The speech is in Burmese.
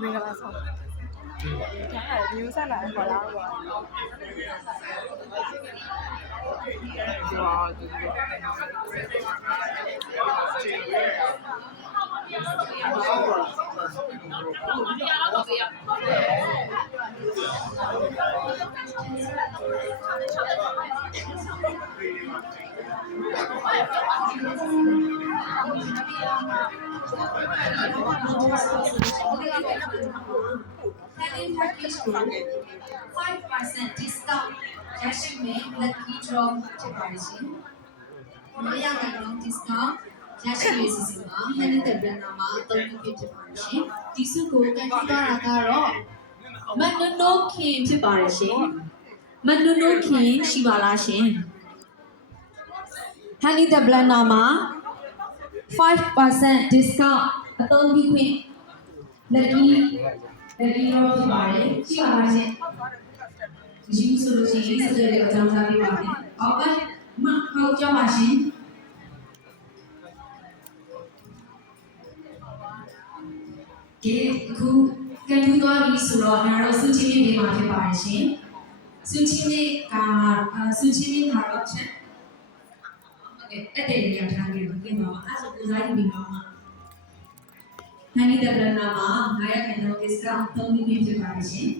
မင်္ဂလာဆောင်ဒါကမျိုးဆက်လာခေါ်လာတော့Selling package को 5% discount ရရှိမယ် lucky draw ဖြစ်ပါတယ်ရှင်။မရနိုင်တော့ discount ရရှိရစီစဉ်မှာ Honey the brand မှာအသုံးပြုဖြစ်ပါတယ်ရှင်။ဒီစုကိုကန်ထီသွားတာကတော့မနုနိုခင်ဖြစ်ပါတယ်ရှင်။မနုနိုခင်ရှိပါလားရှင်။ Honey the brand မှာ 5% discount အသုံးပြုခွင့် lucky ရောဖြစ်ပါတယ်ရှိပါလားရှင်မရှိဘူးဆိုလို့ရှိရင်ဆက်တဲ့အကြောင်းကြားပေးပါမယ်အောက်ကမှဟောကြောပါရှင်ကဲအခုကန်ထူးသွားပြီဆိုတော့ငါတို့စုချင်းလေးမှာဖြစ်ပါတယ်ရှင်စုချင်းလေးကတော့ချက်ဟုတ်ကဲ့အဲ့တဲ့နေရာထားခဲ့တော့ပြင်ပါအောင်အဲ့ဆိုကိုစားယူပြီးပါအောင်Honey the brand မှာ900ခန့်သော discount သုံးပြီးဖြစ်ပါတယ်ရှင်